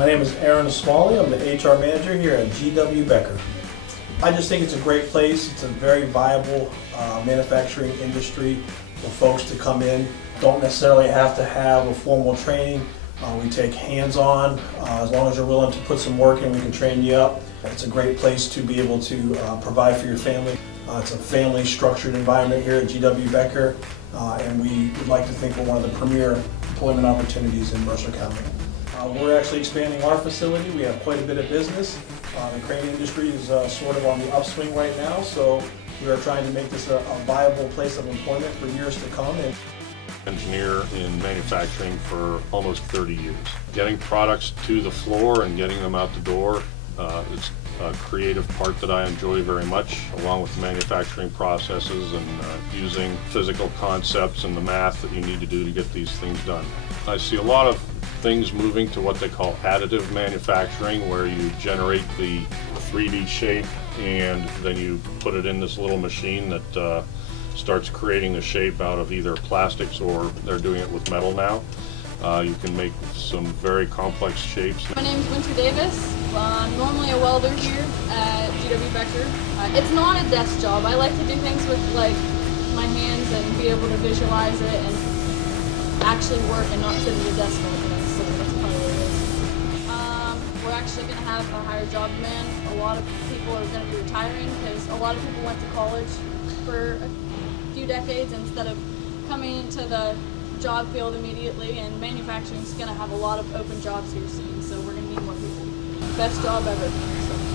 My name is Aaron Smalley. I'm the HR manager here at GW Becker. I just think it's a great place. It's a very viable manufacturing industry for folks to come in. Don't necessarily have to have a formal training. We take hands-on. As long as you're willing to put some work in, we can train you up. It's a great place to be able to provide for your family. It's a family-structured environment here at GW Becker, and we would like to think we're one of the premier employment opportunities in Mercer County. We're actually expanding our facility. We have quite a bit of business. The crane industry is sort of on the upswing right now, so we are trying to make this a viable place of employment for years to come. Engineer in manufacturing for almost 30 years. Getting products to the floor and getting them out the door is a creative part that I enjoy very much, along with the manufacturing processes and using physical concepts and the math that you need to do to get these things done. I see a lot of things moving to what they call additive manufacturing, where you generate the 3D shape and then you put it in this little machine that starts creating the shape out of either plastics, or they're doing it with metal now. You can make some very complex shapes. My name is Winter Davis. I'm normally a welder here at GW Becker. It's not a desk job. I like to do things with my hands and be able to visualize it and actually work and not sit at a desk all day. So that's probably what it is. We're actually going to have a higher job demand. A lot of people are going to be retiring because a lot of people went to college for a few decades instead of coming into the job field immediately, and manufacturing is going to have a lot of open jobs here soon, so we're going to need more people. Best job ever. So.